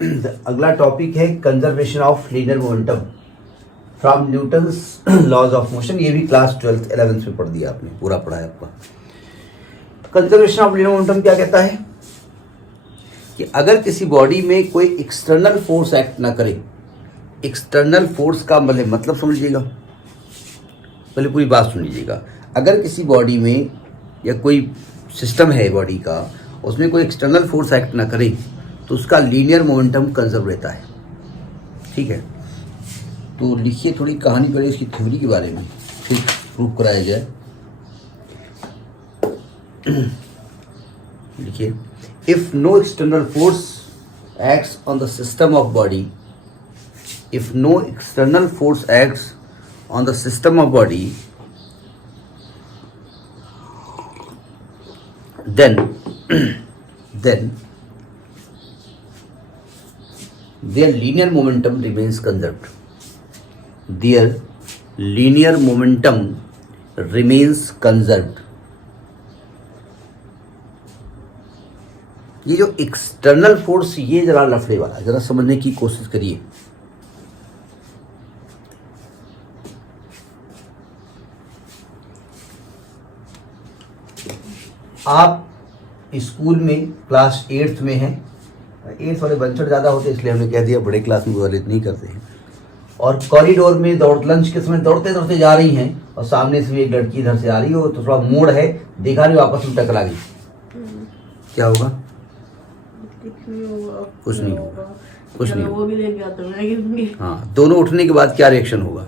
अगला टॉपिक है conservation of linear momentum from Newton's laws of motion. ये भी क्लास 12th 11th में पढ़ दिया आपने, पूरा पढ़ा है आपका। कंजर्वेशन ऑफ लीनियर मोमेंटम क्या कहता है कि अगर किसी बॉडी में कोई एक्सटर्नल फोर्स एक्ट ना करे, एक्सटर्नल फोर्स का मतलब समझ लीजिएगा, पहले पूरी बात सुन लीजिएगा। अगर किसी बॉडी में या कोई सिस्टम है बॉडी का, उसमें कोई एक्सटर्नल फोर्स एक्ट ना करे तो उसका लीनियर मोमेंटम कंजर्व रहता है। ठीक है, तो लिखिए थोड़ी कहानी पहले इसकी थ्योरी के बारे में, फिर प्रूव कराया जाए। लिखिए, if no external force acts on the system of body, if no external force acts on the system of body, then their linear momentum remains conserved. Their linear momentum remains conserved. ये जो external force, ये जरा लफड़े वाला, जरा समझने की कोशिश करिए। आप स्कूल में क्लास 8th में हैं, 8th वाले बंचर ज़्यादा होते हैं इसलिए हमने कह दिया, बड़े क्लास में वाले नहीं करते हैं। और कॉरिडोर में लंच के समय दौड़ते दौड़ते जा रही हैं और सामने से भी एक लड़की इधर से आ रही हो, तो थोड़ा मोड़ है, देखा नहीं, आपस में टकरा गई, क्या होगा? कुछ नहीं होगा, कुछ नहीं होगा। हाँ, दोनों उठने के बाद क्या रिएक्शन होगा?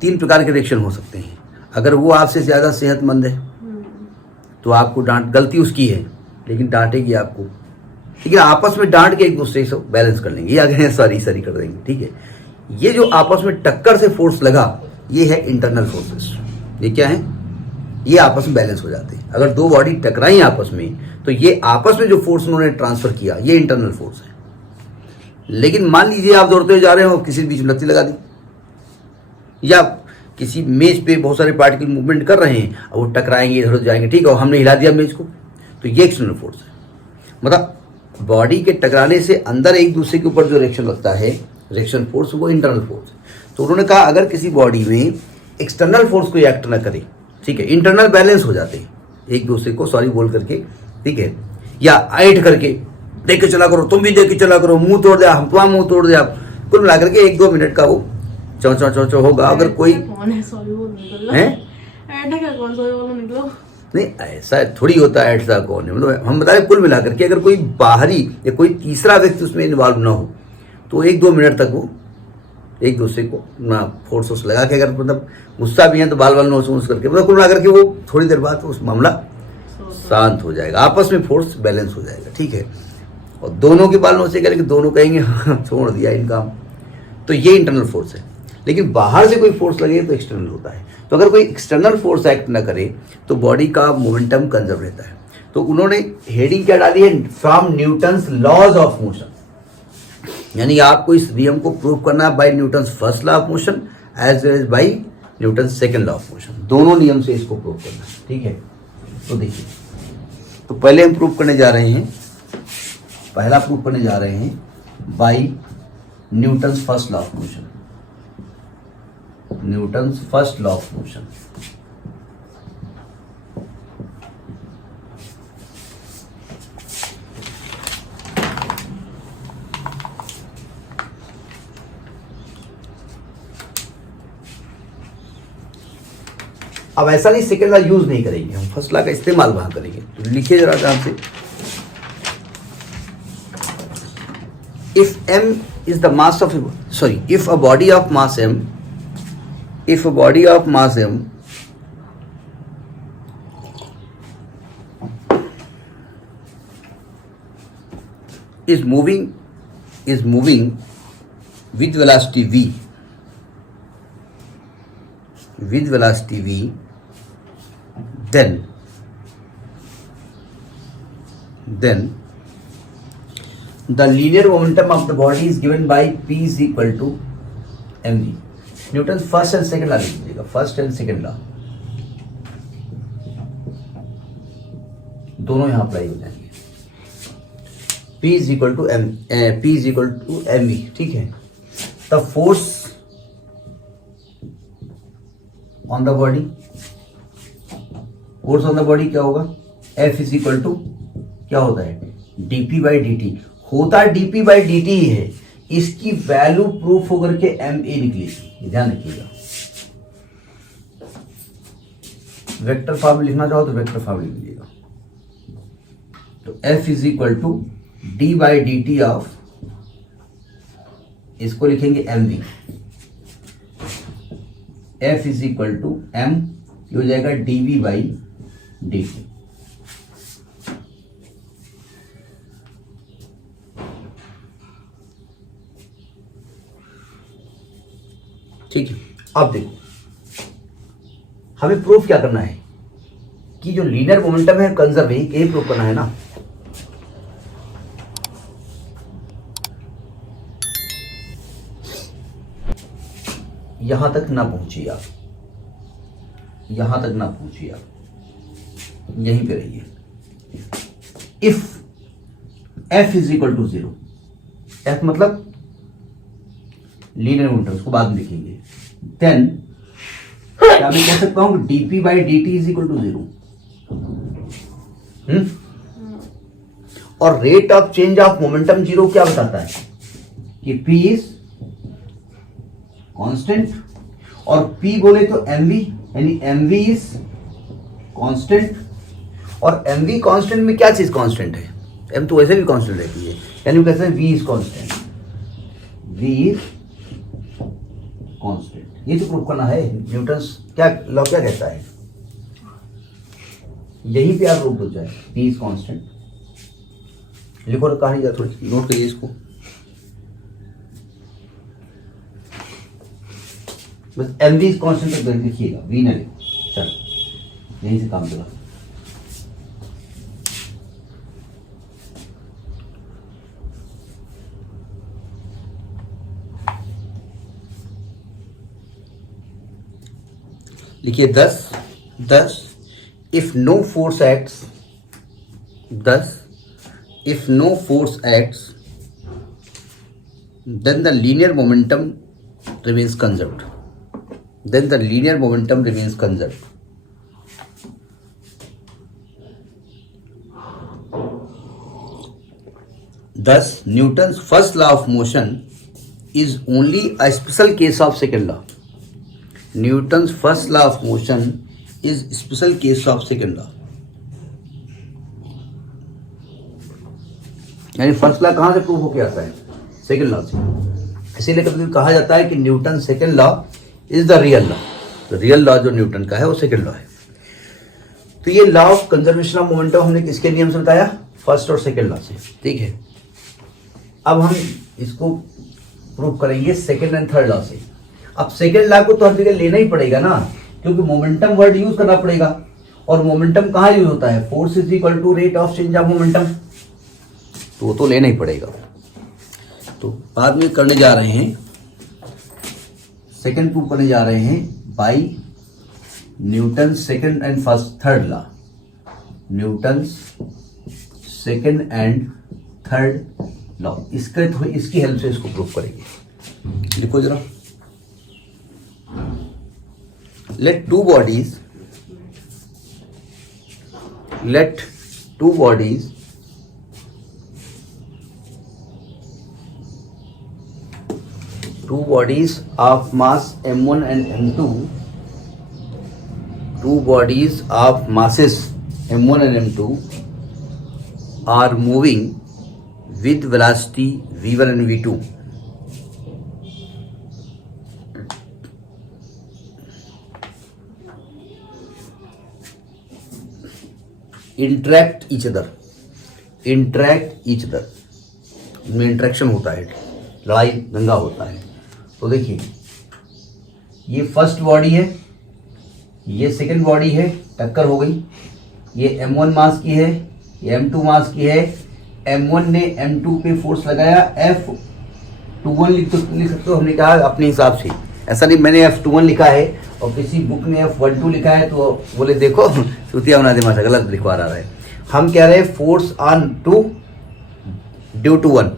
3 प्रकार के रिएक्शन हो सकते हैं। अगर वो आपसे ज़्यादा सेहतमंद है तो आपको डांट, गलती उसकी है लेकिन डांटेगी आपको, लेकिन आपस में डांट के एक दूसरे से बैलेंस कर लेंगे, ये आगे सॉरी कर देंगे। ठीक है, ये जो आपस में टक्कर से फोर्स लगा, ये है इंटरनल फोर्सेस। ये क्या है? ये आपस में बैलेंस हो जाते हैं। अगर दो बॉडी टकराई आपस में तो ये आपस में जो फोर्स उन्होंने ट्रांसफर किया, ये इंटरनल फोर्स है। लेकिन मान लीजिए आप दौड़ते हुए जा रहे हो, किसी बीच में लत्ती लगा दी, या किसी मेज पे बहुत सारे पार्टिकल मूवमेंट कर रहे हैं और वो टकराएंगे, इधर जाएंगे, ठीक है, और हमने हिला दिया मेज को, तो ये एक्सटर्नल फोर्स है। मतलब बॉडी के टकराने से अंदर एक दूसरे के ऊपर जो रिएक्शन लगता है, रिएक्शन फोर्स, वो इंटरनल फोर्स है। तो उन्होंने कहा अगर किसी बॉडी में एक्सटर्नल फोर्स कोई एक्ट ना करे, ठीक है, इंटरनल बैलेंस हो जाते हैं एक दूसरे को, सॉरी बोल करके, ठीक है, या ऐठ करके देख के चला करो, तुम भी देख के चला करो, मुंह तोड़ दिया, हम तुम्हारा मुंह तोड़ दिया, कुल मिला करके 1-2 मिनट का वो चौ होगा। अगर कोई है नहीं, ऐसा थोड़ी होता है, ऐसा कौन है, मतलब हम बता रहे कुल मिलाकर के अगर कोई बाहरी या कोई तीसरा व्यक्ति उसमें इन्वॉल्व ना हो तो 1-2 मिनट तक वो एक दूसरे को ना फोर्स लगा के, अगर मतलब गुस्सा भी है तो बाल नोच करके, मतलब कुल मिलाकर के वो थोड़ी देर बाद उस मामला शांत हो जाएगा, आपस में फोर्स बैलेंस हो जाएगा। ठीक है, और दोनों के बाल नोचे करेंगे, दोनों कहेंगे हाँ छोड़ दिया इनका, तो ये इंटरनल फोर्स है। लेकिन बाहर से कोई फोर्स लगे तो एक्सटर्नल होता है। तो अगर कोई एक्सटर्नल फोर्स एक्ट ना करे तो बॉडी का मोमेंटम कंजर्व रहता है। तो उन्होंने हेडिंग क्या डाली है? From Newton's laws of motion. यानी आपको इस नियम को प्रूव करना है by Newton's first law of motion as well as by Newton's second law of motion, दोनों नियम से इसको प्रूव करना है। ठीक है, तो देखिए, तो पहले हम प्रूव करने जा रहे हैं, पहला प्रूव करने जा रहे हैं by Newton's first law of motion, Newton's first law of motion. अब ऐसा नहीं सेकेंड लॉ यूज नहीं करेंगे, हम फर्स्ट लॉ का इस्तेमाल वहां करेंगे। तो लिखिए जरा ध्यान से, if m is the mass of, sorry, if a body of mass m, if a body of mass m is moving with velocity v, then the linear momentum of the body is given by p is equal to mv. Newton first and second law लिख लीजिएगा, first and second law दोनों यहां apply हो जाएंगे। P is equal to mv, ठीक है। The force on the body, force on the body क्या होगा, F इज इक्वल टू क्या होता है, dp बाई dt, होता dp बाई dt ही है, इसकी वैल्यू प्रूफ होकर के ma निकलेगी, ध्यान रखिएगा। वेक्टर फॉर्म लिखना चाहो तो वेक्टर फॉर्म लिख लीजिएगा। तो F is equal to d by d t of, इसको लिखेंगे mv, F is equal to m, ये हो जाएगा dv बाई dt। ठीक है, अब देखो हमें प्रूफ क्या करना है कि जो लीनियर मोमेंटम है कंजर्व है, यही प्रूफ करना है ना। यहां तक ना पहुंचिए आप, यहां तक ना पहुंचिए आप, यहीं पे रहिए। If F is equal to 0, F मतलब लीनियर मोमेंटम, उसको बाद में लिखेंगे, देन क्या मैं कह सकता हूं dp by dt is equal to 0। और rate of change of momentum 0 क्या बताता है कि p इज कांस्टेंट, और p बोले तो mv, यानी mv इज कांस्टेंट। और mv कांस्टेंट में क्या चीज कांस्टेंट है, m तो वैसे भी कांस्टेंट रहती है, यानी कहते हैं v is constant, v is constant. ये तो प्रूफ करना है, न्यूटन्स क्या लॉ क्या कहता है, यहीं पे आप रूप हो जाए, p इज कांस्टेंट। लिखो कहानी जा, थोड़ी नोट करिए इसको, बस mv इज कांस्टेंट तक लिखिएगा, v ना लिखो। चलो यहीं से काम चला। लिखिए 10 if no force acts, 10 if no force acts then the linear momentum remains conserved, then the linear momentum remains conserved. Thus, Newton's first law of motion is only a special case of second law. Newton's first law of motion is special case of second law. यानी first law कहां से prove होके आता है, second law से। इसीलिए कभी कहा जाता है कि Newton second law is the real law. तो रियल लॉ जो न्यूटन का है वो सेकंड लॉ है। तो ये law of conservation of momentum हमने किसके नियम से बताया, फर्स्ट और सेकंड लॉ से, ठीक है। अब हम इसको प्रूव करेंगे सेकंड एंड थर्ड लॉ से। अब सेकंड लॉ को तो हर जगह लेना ही पड़ेगा ना, क्योंकि मोमेंटम वर्ड यूज करना पड़ेगा। और मोमेंटम कहाँ यूज होता है, force is equal to rate of change of momentum, तो वो तो लेना ही पड़ेगा। तो बाद में करने जा रहे हैं, सेकंड प्रूव करने जा रहे हैं by Newton second and first third law. Newton second and third law, इसकी हेल्प से इसको प्रूव करेंगे। लिखो जरा, let two bodies of mass m1 and m2, two bodies of masses m1 and m2 are moving with velocity v1 and v2. interact each other, में interaction होता है, लड़ाई दंगा होता है। तो देखिए, ये फर्स्ट बॉडी है, ये सेकंड बॉडी है, टक्कर हो गई। ये m1 मास की है, ये m2 मास की है। m1 ने m2 पे फोर्स लगाया, F21 लिख सकते हो, हमने कहा अपने हिसाब से, ऐसा नहीं मैंने F21 लिखा है और किसी बुक में F12 लिखा है तो बोले देखो चुतिया बना दे, माशा गलत लिखवा रहा है। हम कह रहे हैं force on two due to 1,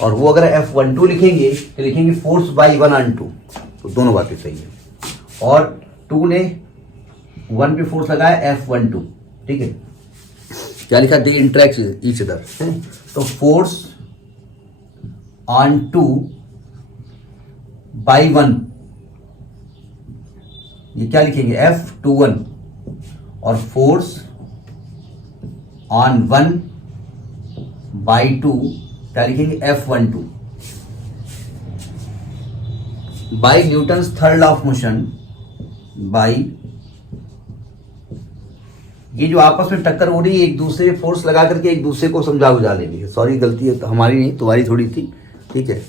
और वो अगर F12 लिखेंगे तो लिखेंगे फोर्स बाय 1/2, तो दोनों बातें सही है। और 2 ने 1 पे फोर्स लगाया F12, ठीक है, क्या लिखा, दे इंटरेक्ट ईच अदर, तो फोर्स ऑन 2 बाय 1, ये क्या लिखेंगे F21, और फोर्स ऑन 1 बाय 2 क्या लिखेंगे F12। By Newton's third law of motion, by, ये जो आपस में टक्कर हो रही है एक दूसरे फोर्स लगा करके एक दूसरे को समझा बुझा लेंगे, सॉरी गलती है तो हमारी नहीं तुम्हारी थोड़ी थी, ठीक है।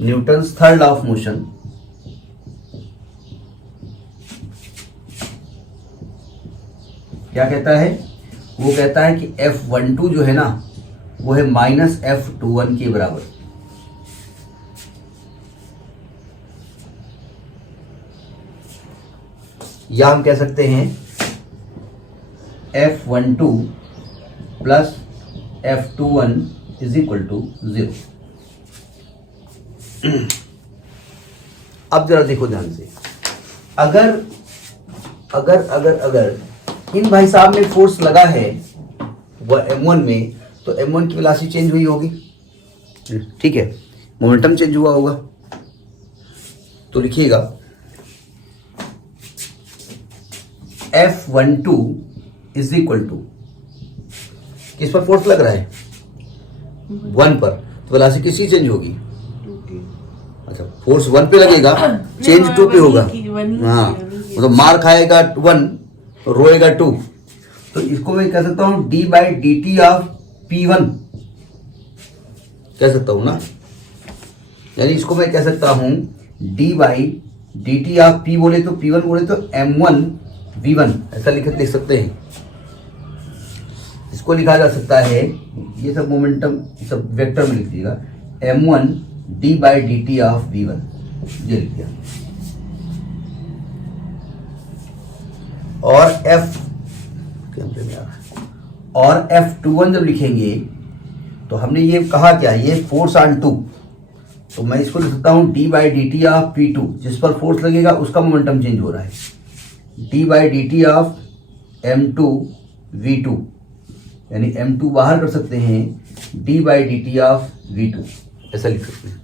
Newton's third law of motion क्या कहता है, वो कहता है कि F12 जो है ना वो है माइनस F21 के बराबर। या हम कह सकते हैं F12 plus F21 is equal to 0। अब जरा देखो ध्यान से, अगर अगर अगर अगर इन भाई साहब में फोर्स लगा है वह M1 में, तो M1 की वेलोसिटी चेंज हुई होगी, ठीक है, मोमेंटम चेंज हुआ होगा, तो लिखिएगा F12 इज इक्वल टू, किस पर फोर्स लग रहा है 1 पर, तो वेलोसिटी किसकी चेंज होगी, अच्छा फोर्स 1 पे लगेगा, चेंज 2 पे होगा, हाँ मतलब मार खाएगा 1 रोएगा 2, तो इसको मैं कह सकता हूं d/dt ऑफ P1 कह सकता हूं ना, यानी इसको मैं कह सकता हूं d/dt ऑफ P बोले तो P1 बोले तो M1 V1 ऐसा लिख सकते हैं। इसको लिखा जा सकता है, ये सब मोमेंटम सब वेक्टर में लिख दीजिएगा, M1 d/dt ऑफ V1, ये लिख दिया। और F21 जब लिखेंगे तो हमने ये कहा क्या, ये फोर्स ऑन 2, तो मैं इसको लिख सकता हूं d/dt ऑफ P2, जिस पर फोर्स लगेगा उसका मोमेंटम चेंज हो रहा है, d/dt ऑफ M2 V2, यानी M2 बाहर कर सकते हैं, d/dt ऑफ V2 ऐसा लिख सकते हैं।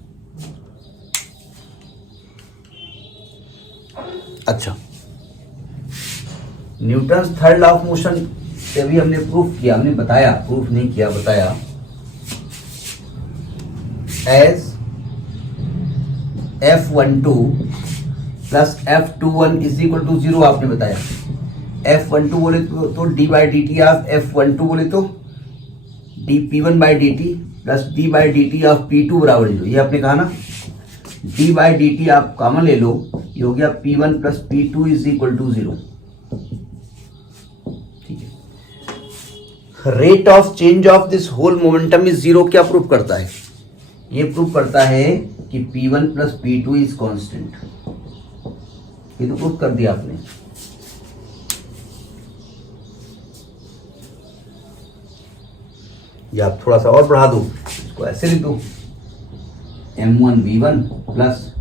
अच्छा, Newton's third law of motion से भी हमने प्रूफ किया, हमने बताया, प्रूफ नहीं किया, बताया, as F12 plus F21 is equal to 0 आपने बताया। F12 बोले तो d/dt ऑफ F12 बोले तो dP1/dt plus d/dt of P2 बराबर 0, ये आपने कहा ना, d/dt आप कॉमन ले लो, ये हो गया P1 plus P2 is equal to 0। Rate of change of this whole momentum is 0 क्या प्रूव करता है, ये प्रूव करता है कि P1 plus P2 is constant, ये तो प्रूव कर दिया आपने। या आप थोड़ा सा और बढ़ा दो, इसको ऐसे लिख दो, M1 V1 plus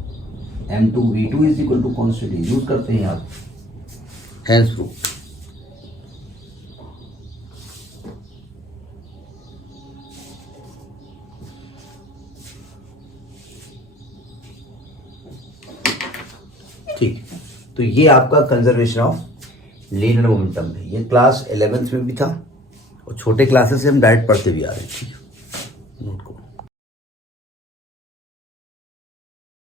M2 V2 is equal to constant, use करते हैं आप, हेंस प्रूफ। ठीक, तो ये आपका कंजर्वेशन ऑफ लीनियर मोमेंटम है, ये क्लास 11th में भी था और छोटे क्लासेस से हम डायरेक्ट पढ़ते भी आ रहे हैं, ठीक है, नोट को